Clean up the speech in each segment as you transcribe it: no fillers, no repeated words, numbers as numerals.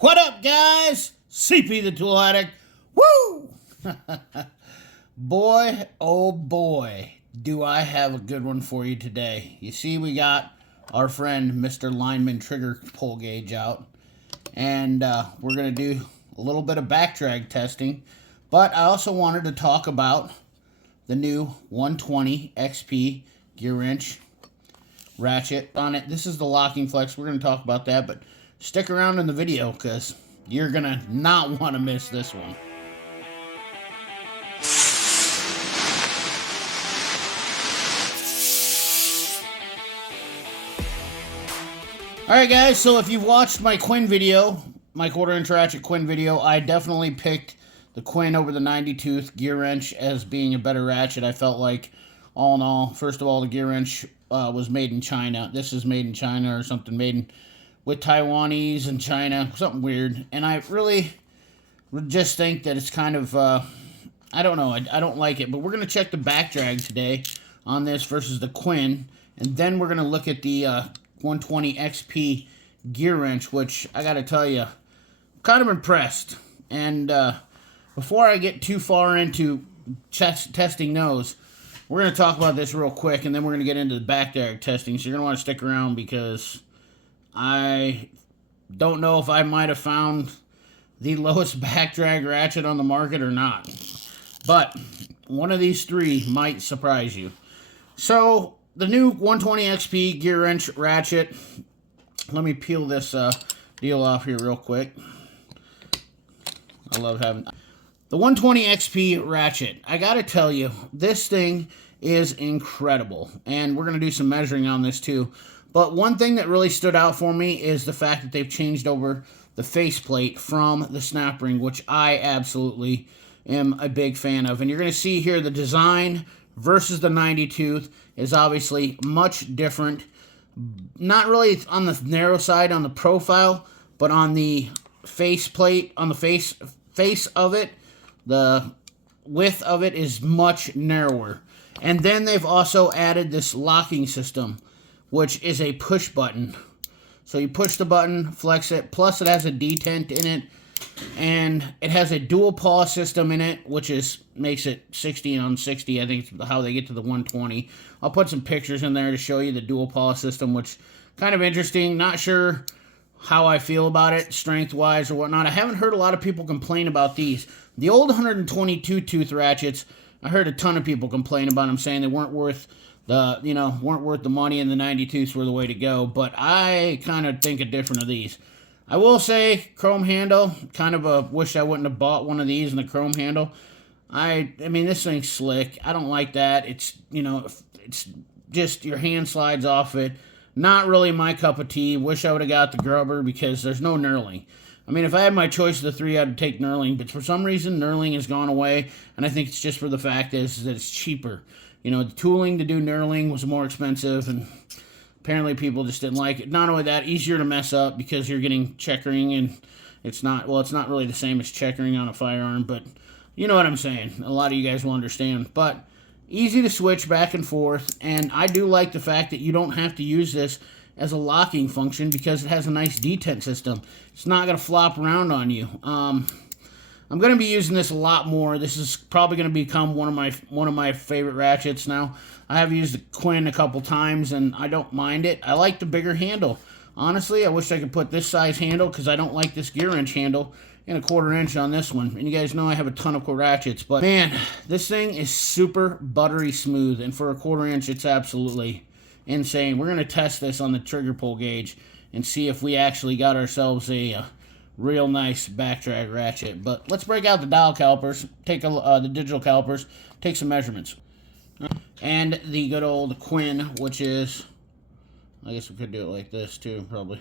What up, guys? CP the Tool Addict. Woo! Boy, oh boy, do I have a good one for you today. You see, we got our friend Mr. Lineman trigger pull gauge out, and we're going to do a little bit of back drag testing, but I also wanted to talk about the new 120 XP gear wrench ratchet on it. This is the locking flex. We're going to talk about that, but stick around in the video because you're going to not want to miss this one. Alright guys, so if you've watched my Quinn video, my quarter-inch ratchet Quinn video, I definitely picked the Quinn over the 90 tooth gear wrench as being a better ratchet. I felt like, all in all, first of all, the gear wrench was made in China. This is made in China or something, made in, with Taiwanese and China, something weird. And I really just think that it's kind of, I don't know, I don't like it. But we're going to check the back drag today on this versus the Quinn. And then we're going to look at the 120 XP gear wrench, which I got to tell you, I'm kind of impressed. And before I get too far into testing those, we're going to talk about this real quick, and then we're going to get into the back drag testing. So you're going to want to stick around because I don't know if I might have found the lowest back drag ratchet on the market or not. But one of these three might surprise you. So the new 120 XP gear wrench ratchet. Let me peel this deal off here real quick. I love having the 120 XP ratchet. I gotta tell you, this thing is incredible. And we're gonna do some measuring on this too. But one thing that really stood out for me is the fact that they've changed over the faceplate from the snap ring, which I absolutely am a big fan of. And you're gonna see here the design versus the 90 tooth is obviously much different. Not really on the narrow side on the profile, but on the faceplate, on the face of it, the width of it is much narrower. And then they've also added this locking system, which is a push button. So you push the button, flex it, plus it has a detent in it, and it has a dual paw system in it, which makes it 60 on 60. I think it's how they get to the 120. I'll put some pictures in there to show you the dual paw system, which kind of interesting. Not sure how I feel about it, strength-wise or whatnot. I haven't heard a lot of people complain about these. The old 122 tooth ratchets, I heard a ton of people complain about them, saying they weren't worth the money, and the 90 tooths were the way to go. But I kind of think different of these. I will say, chrome handle, kind of wish I wouldn't have bought one of these in the chrome handle. I mean, this thing's slick. I don't like that. It's, it's just your hand slides off it. Not really my cup of tea. Wish I would have got the grubber because there's no knurling. I mean, if I had my choice of the three, I'd take knurling. But for some reason, knurling has gone away. And I think it's just for the fact is that it's cheaper. The tooling to do knurling was more expensive, and apparently people just didn't like it. Not only that, easier to mess up because you're getting checkering, and it's not really the same as checkering on a firearm, but you know what I'm saying. A lot of you guys will understand. But easy to switch back and forth, and I do like the fact that you don't have to use this as a locking function because it has a nice detent system. It's not going to flop around on you. I'm going to be using this a lot more. This is probably going to become one of my favorite ratchets now. I have used the Quinn a couple times, and I don't mind it. I like the bigger handle. Honestly, I wish I could put this size handle because I don't like this gear wrench handle and a 1/4 inch on this one. And you guys know I have a ton of ratchets, but man, this thing is super buttery smooth, and for a 1/4 inch, it's absolutely insane. We're going to test this on the trigger pull gauge and see if we actually got ourselves a real nice back drag ratchet. But let's break out the dial calipers, take the digital calipers, take some measurements. And the good old Quinn, which is, I guess we could do it like this too, probably.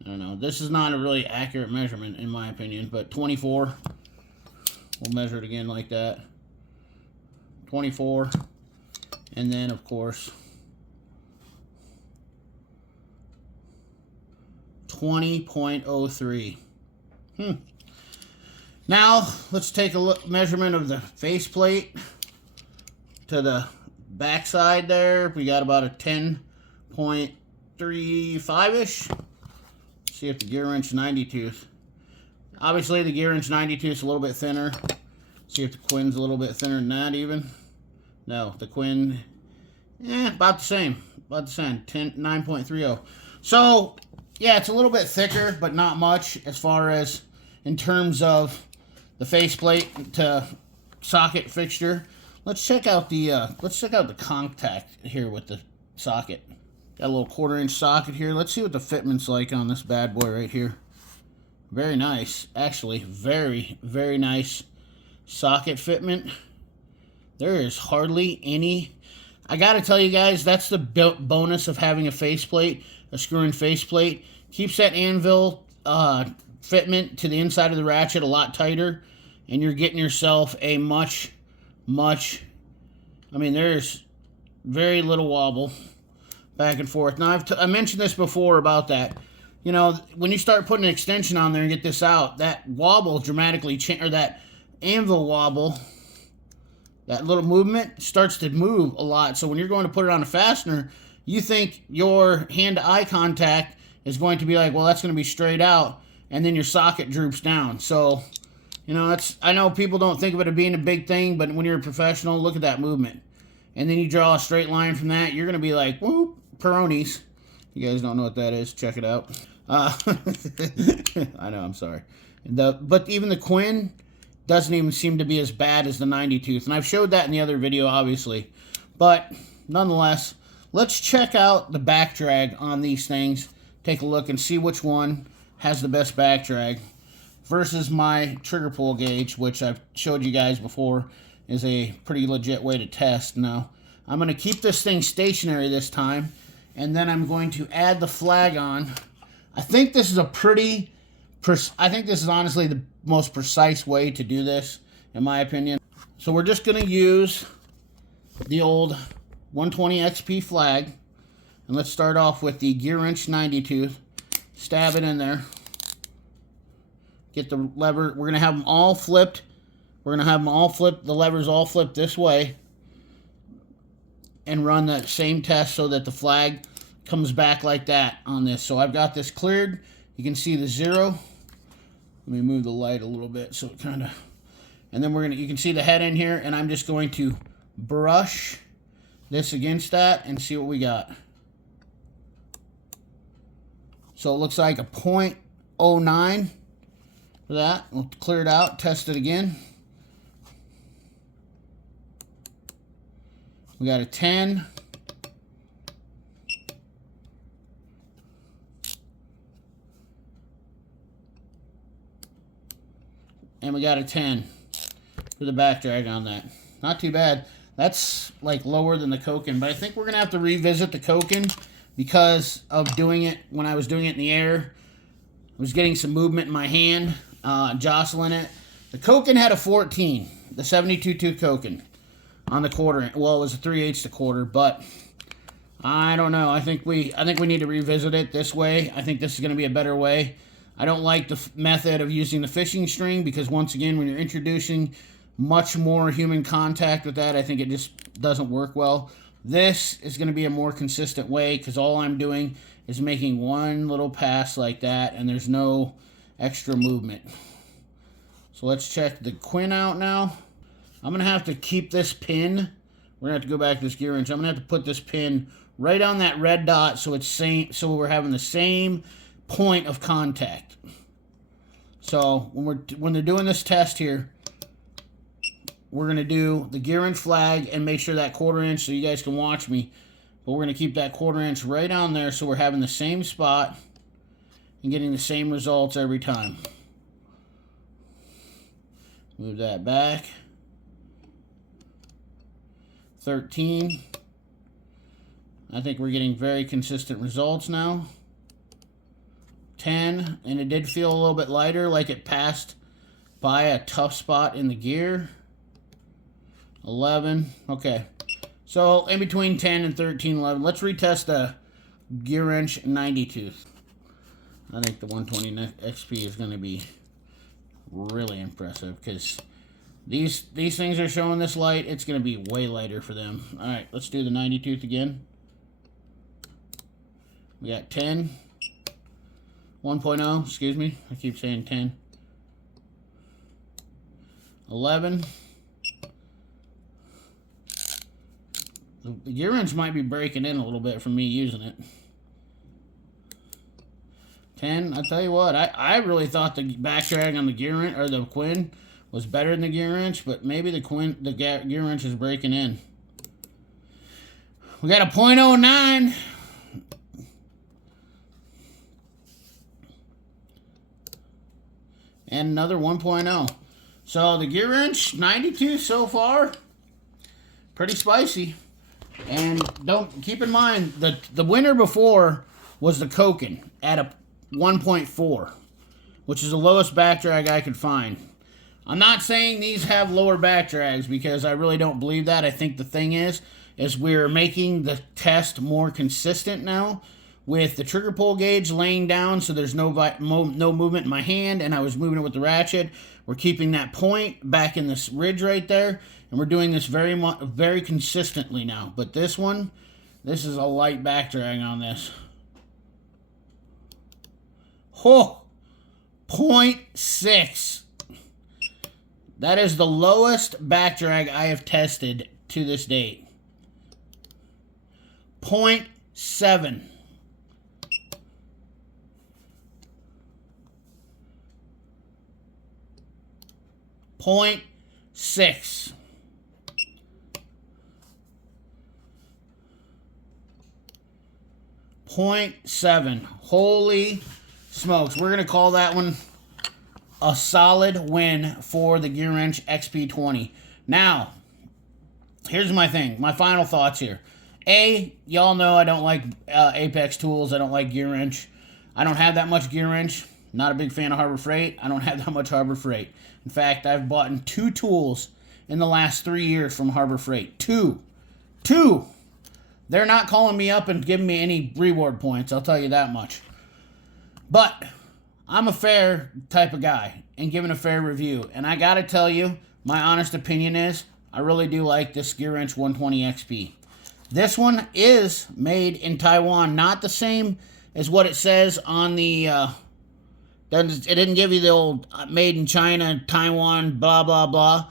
I don't know. This is not a really accurate measurement in my opinion, but 24. We'll measure it again like that. 24. And then, of course, 20.03. Now, let's take a measurement of the faceplate to the backside there. We got about a 10.35-ish. See if the gear wrench 90 tooth Obviously, the GEARWRENCH 92 is a little bit thinner. See if the Quinn's a little bit thinner than that even. No, the Quinn, about the same. About the same, 9.30. So, yeah, it's a little bit thicker, but not much as far as in terms of the faceplate to socket fixture. Let's check out the contact here with the socket. Got a little 1/4-inch socket here. Let's see what the fitment's like on this bad boy right here. Very nice, actually, very, very nice socket fitment. There is hardly any. I gotta tell you guys, that's the bonus of having a faceplate, a screw-in faceplate. Keeps that anvil fitment to the inside of the ratchet a lot tighter, and you're getting yourself a much, I mean, there's very little wobble back and forth. Now, I mentioned this before about that. You know, when you start putting an extension on there and get this out, that wobble dramatically change, or that anvil wobble, that little movement starts to move a lot. So when you're going to put it on a fastener, you think your hand-to-eye contact is going to be like, well, that's going to be straight out, and then your socket droops down. So, you know, I know people don't think of it as being a big thing, but when you're a professional, look at that movement. And then you draw a straight line from that, you're going to be like, whoop, Peronis. You guys don't know what that is, check it out. I know, I'm sorry. But even the Quinn doesn't even seem to be as bad as the 90 tooth. And I've showed that in the other video, obviously. But nonetheless, let's check out the back drag on these things. Take a look and see which one has the best back drag versus my trigger pull gauge, which I've showed you guys before is a pretty legit way to test. Now, I'm going to keep this thing stationary this time, and then I'm going to add the flag on. I think this is I think this is honestly the most precise way to do this, in my opinion. So we're just going to use the old 120 XP flag, and let's start off with the GEARWRENCH 90 tooth. Stab it in there. Get the lever. We're going to have them all flipped. We're going to have them all flipped, the levers all flipped this way, and run that same test so that the flag comes back like that on this. So I've got this cleared. You can see the 0. Let me move the light a little bit so it kind of, and then you can see the head in here, and I'm just going to brush this against that and see what we got. So it looks like a 0.09 for that. We'll clear it out, test it again. We got a 10. And we got a 10 for the back drag on that. Not too bad. That's like lower than the Koken, but I think we're going to have to revisit the Koken because of doing it when I was doing it in the air. I was getting some movement in my hand, jostling it. The Koken had a 14, the 72 tooth Koken on the 1/4. Well, it was a 3/8 to 1/4, but I don't know. I think we need to revisit it this way. I think this is going to be a better way. I don't like the method of using the fishing string because, once again, when you're introducing much more human contact with that, I think it just doesn't work well. This is going to be a more consistent way because all I'm doing is making one little pass like that, and there's no extra movement. So let's check the Quinn out now. I'm going to have to keep this pin. We're going to have to go back to this gear wrench. I'm going to have to put this pin right on that red dot so so we're having the same point of contact. So when they're doing this test here, we're going to do the GEARWRENCH flag and make sure that 1/4 inch so you guys can watch me. But we're going to keep that 1/4 inch right on there so we're having the same spot and getting the same results every time. Move that back. 13. I think we're getting very consistent results now. 10, and it did feel a little bit lighter, like it passed by a tough spot in the gear. 11, okay. So in between 10 and 13, 11. Let's retest the GEARWRENCH 90 tooth. I think the 120 XP is going to be really impressive because these things are showing this light. It's going to be way lighter for them. All right, let's do the 90 tooth again. We got 10. 1.0, excuse me. I keep saying 10. 11. The gear wrench might be breaking in a little bit from me using it. 10. I tell you what, I really thought the back drag on the gear wrench, or the Quinn, was better than the gear wrench, but maybe the gear wrench is breaking in. We got a .09. And another 1.0. So the gear wrench, 92 so far. Pretty spicy. And don't keep in mind the winner before was the Koken at a 1.4, which is the lowest back drag I could find. I'm not saying these have lower back drags because I really don't believe that. I think the thing is we're making the test more consistent now with the trigger pull gauge laying down, so there's no movement in my hand, and I was moving it with the ratchet. We're keeping that point back in this ridge right there, and we're doing this very consistently now. But this one, this is a light back drag on this. Oh, 0.6. That is the lowest back drag I have tested to this date. 0.7. 0.6. 0.7. Holy smokes. We're going to call that one a solid win for the GEARWRENCH XP20. Now, here's my thing. My final thoughts here. Y'all know I don't like Apex tools. I don't like GEARWRENCH. I don't have that much GEARWRENCH. Not a big fan of Harbor Freight. I don't have that much Harbor Freight. In fact, I've bought 2 tools in the last 3 years from Harbor Freight. Two. They're not calling me up and giving me any reward points, I'll tell you that much. But I'm a fair type of guy and giving a fair review. And I gotta tell you, my honest opinion is, I really do like this GEARWRENCH 120 XP. This one is made in Taiwan, not the same as what it says on the, it didn't give you the old made in China, Taiwan, blah, blah, blah.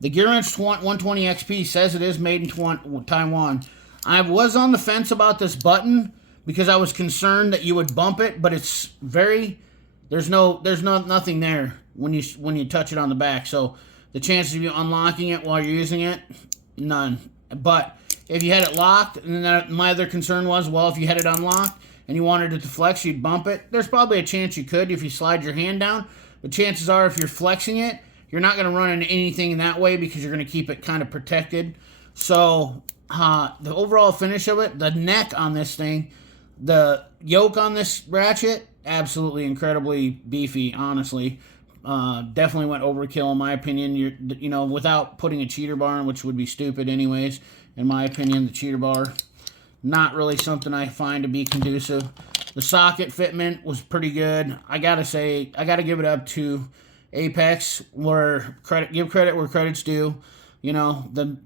The GEARWRENCH 120 XP says it is made in Taiwan. I was on the fence about this button because I was concerned that you would bump it, but it's very, there's nothing there when you touch it on the back. So the chances of you unlocking it while you're using it, none. But if you had it locked, and then my other concern was, well, if you had it unlocked and you wanted it to flex, you'd bump it. There's probably a chance you could if you slide your hand down, but chances are if you're flexing it, you're not going to run into anything in that way because you're going to keep it kind of protected. So the overall finish of it, the neck on this thing, the yoke on this ratchet, absolutely incredibly beefy, honestly. Definitely went overkill in my opinion. You know, without putting a cheater bar in, which would be stupid anyways. In my opinion, the cheater bar, not really something I find to be conducive. The socket fitment was pretty good. I gotta say, I gotta give it up to Apex, give credit where credit's due. You know, the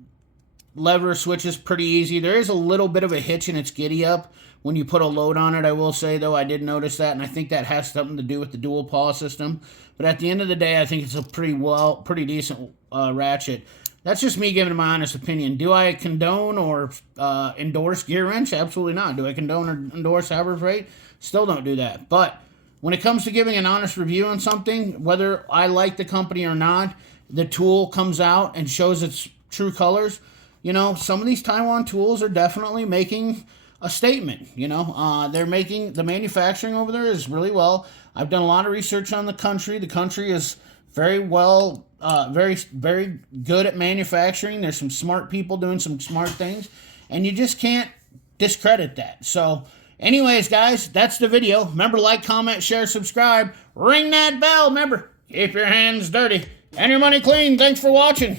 lever switch is pretty easy. There is a little bit of a hitch in its giddy up when you put a load on it, I will say, though. I did notice that, and I think that has something to do with the dual paw system. But at the end of the day, I think it's a pretty decent ratchet. That's just me giving my honest opinion. Do I condone or endorse GEARWRENCH? Absolutely not. Do I condone or endorse Harbor Freight? Still don't do that. But when it comes to giving an honest review on something, whether I like the company or not, the tool comes out and shows its true colors. You know, some of these Taiwan tools are definitely making a statement. You know, they're making, the manufacturing over there is really well. I've done a lot of research on the country. The country is very well, very good at manufacturing. There's some smart people doing some smart things, and you just can't discredit that. So anyways, guys, that's the video. Remember, like, comment, share, subscribe, ring that bell. Remember, keep your hands dirty and your money clean. Thanks for watching.